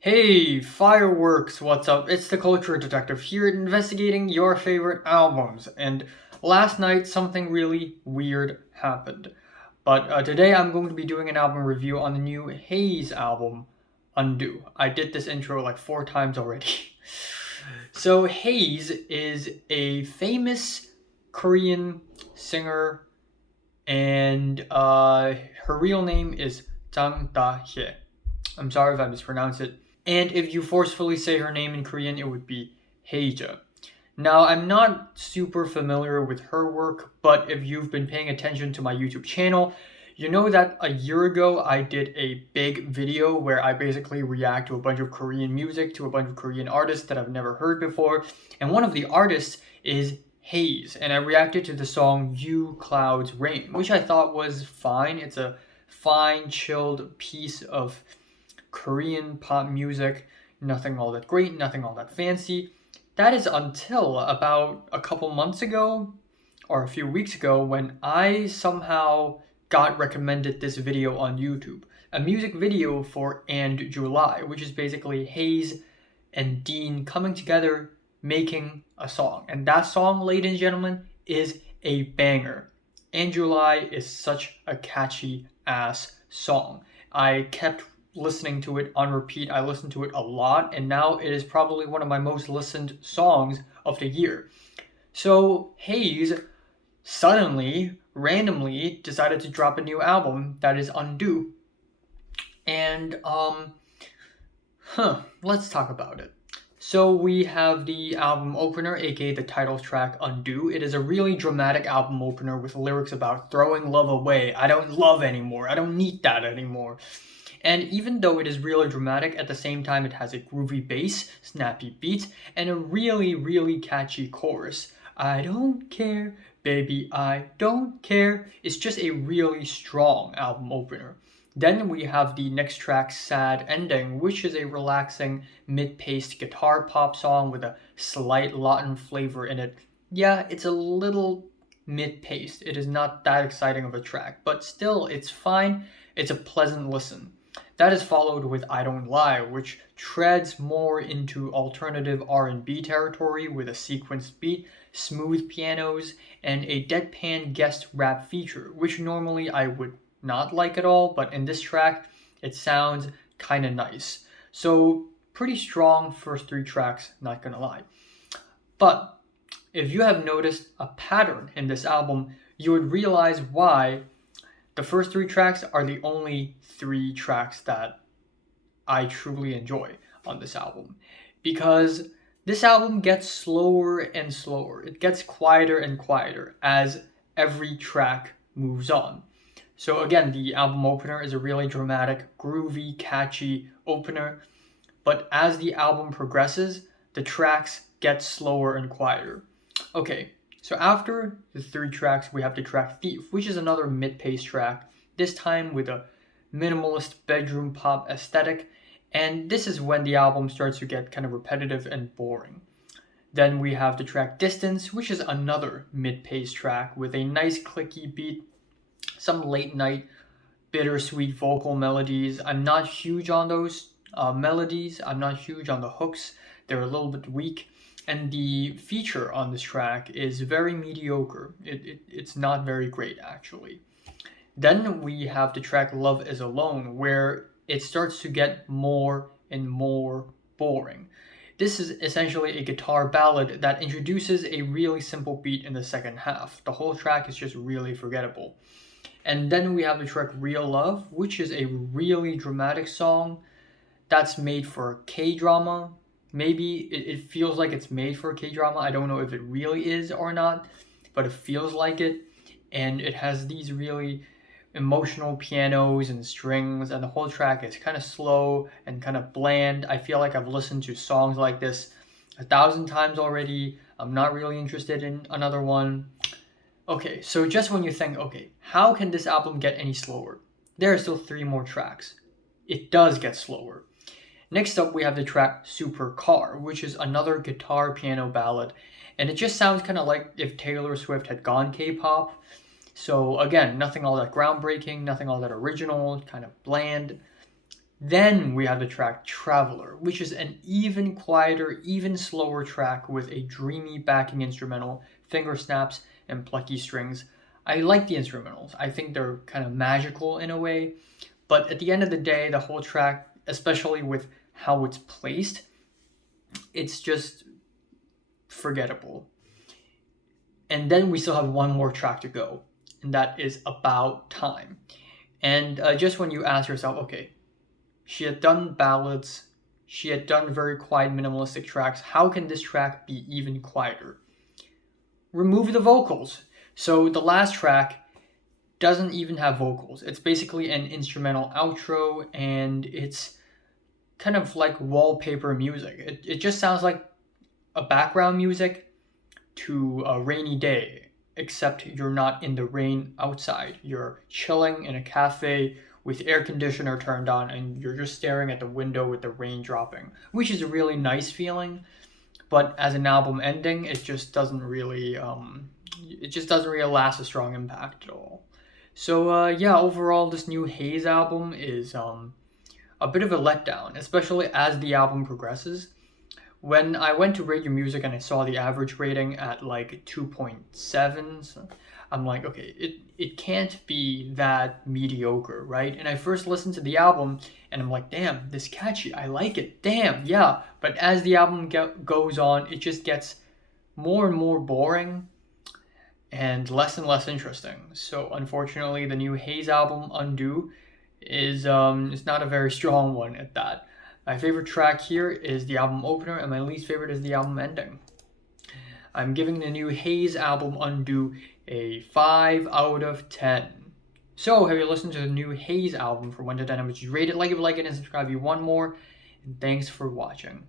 Hey, fireworks, what's up? It's the Culture Detective here investigating your favorite albums. And last night, something really weird happened. But today, I'm going to be doing an album review on the new Heize album, Undo. I did this intro like 4 times already. So, Heize is a famous Korean singer, and her real name is Jang Da-hye. I'm sorry if I mispronounced it. And if you forcefully say her name in Korean, it would be Heize. Now, I'm not super familiar with her work, but if you've been paying attention to my YouTube channel, you know that a year ago I did a big video where I basically react to a bunch of Korean music, to a bunch of Korean artists that I've never heard before. And one of the artists is Heize, and I reacted to the song You Clouds Rain, which I thought was fine. It's a fine, chilled piece of Korean pop music, nothing all that great, nothing all that fancy. That is until about a couple months ago or a few weeks ago when I somehow got recommended this video on YouTube. A music video for And July, which is basically Heize and Dean coming together making a song. And that song, ladies and gentlemen, is a banger. And July is such a catchy ass song. I kept listening to it on repeat. I listened to it a lot, and now it is probably one of my most listened songs of the year. So Heize suddenly, randomly decided to drop a new album that is Undo. And let's talk about it. So we have the album opener, aka the title track Undo. It is a really dramatic album opener with lyrics about throwing love away. I don't love anymore. I don't need that anymore. And even though it is really dramatic, at the same time it has a groovy bass, snappy beats, and a really, really catchy chorus. I don't care, baby, I don't care. It's just a really strong album opener. Then we have the next track, Sad Ending, which is a relaxing, mid-paced guitar pop song with a slight Latin flavor in it. Yeah, it's a little mid-paced. It is not that exciting of a track, but still, it's fine. It's a pleasant listen. That is followed with I Don't Lie, which treads more into alternative R&B territory with a sequenced beat, smooth pianos, and a deadpan guest rap feature, which normally I would not like at all, but in this track, it sounds kinda nice. So, pretty strong first 3 tracks, not gonna lie. But, if you have noticed a pattern in this album, you would realize why the first 3 tracks are the only 3 tracks that I truly enjoy on this album. Because this album gets slower and slower. It gets quieter and quieter as every track moves on. So again, the album opener is a really dramatic, groovy, catchy opener. But as the album progresses, the tracks get slower and quieter. Okay, so after the 3 tracks, we have the track Thief, which is another mid-paced track, this time with a minimalist bedroom pop aesthetic, and this is when the album starts to get kind of repetitive and boring. Then we have the track Distance, which is another mid-paced track with a nice clicky beat, some late night bittersweet vocal melodies. I'm not huge on those melodies, I'm not huge on the hooks, they're a little bit weak. And the feature on this track is very mediocre. It's not very great, actually. Then we have the track Love Is Alone, where it starts to get more and more boring. This is essentially a guitar ballad that introduces a really simple beat in the second half. The whole track is just really forgettable. And then we have the track Real Love, which is a really dramatic song that's made for K-drama. Maybe it feels like it's made for a K-drama. I don't know if it really is or not, but it feels like it. And it has these really emotional pianos and strings, and the whole track is kind of slow and kind of bland. I feel like I've listened to songs like this 1,000 times already. I'm not really interested in another one. Okay, so just when you think, okay, how can this album get any slower? There are still 3 more tracks. It does get slower. Next up, we have the track Supercar, which is another guitar piano ballad, and it just sounds kind of like if Taylor Swift had gone K-pop. So again, nothing all that groundbreaking, nothing all that original, kind of bland. Then we have the track Traveler, which is an even quieter, even slower track with a dreamy backing instrumental, finger snaps, and plucky strings. I like the instrumentals. I think they're kind of magical in a way, but at the end of the day, the whole track, especially with how it's placed, it's just forgettable. And then we still have one more track to go, and that is About Time. And just when you ask yourself, okay, she had done ballads, she had done very quiet, minimalistic tracks, how can this track be even quieter? Remove the vocals. So the last track doesn't even have vocals. It's basically an instrumental outro, and it's kind of like wallpaper music. It just sounds like a background music to a rainy day, except you're not in the rain outside. You're chilling in a cafe with air conditioner turned on, and you're just staring at the window with the rain dropping, which is a really nice feeling. But as an album ending, it just doesn't really last a strong impact at all. So yeah, overall, this new Heize album is a bit of a letdown, especially as the album progresses. When I went to rate your music and I saw the average rating at like 2.7, so I'm like, okay, it can't be that mediocre, right? And I first listened to the album and I'm like, damn, this catchy, I like it, damn, yeah. But as the album goes on, it just gets more and more boring and less interesting. So unfortunately, the new Heize album, Undo, is not a very strong one at that. My favorite track here is the album opener, and my least favorite is the album ending. I'm giving the new Heize album Undo a 5 out of 10. So, have you listened to the new Heize album from 1 to 10? Would you rate it, like it, and subscribe if you want more? And thanks for watching.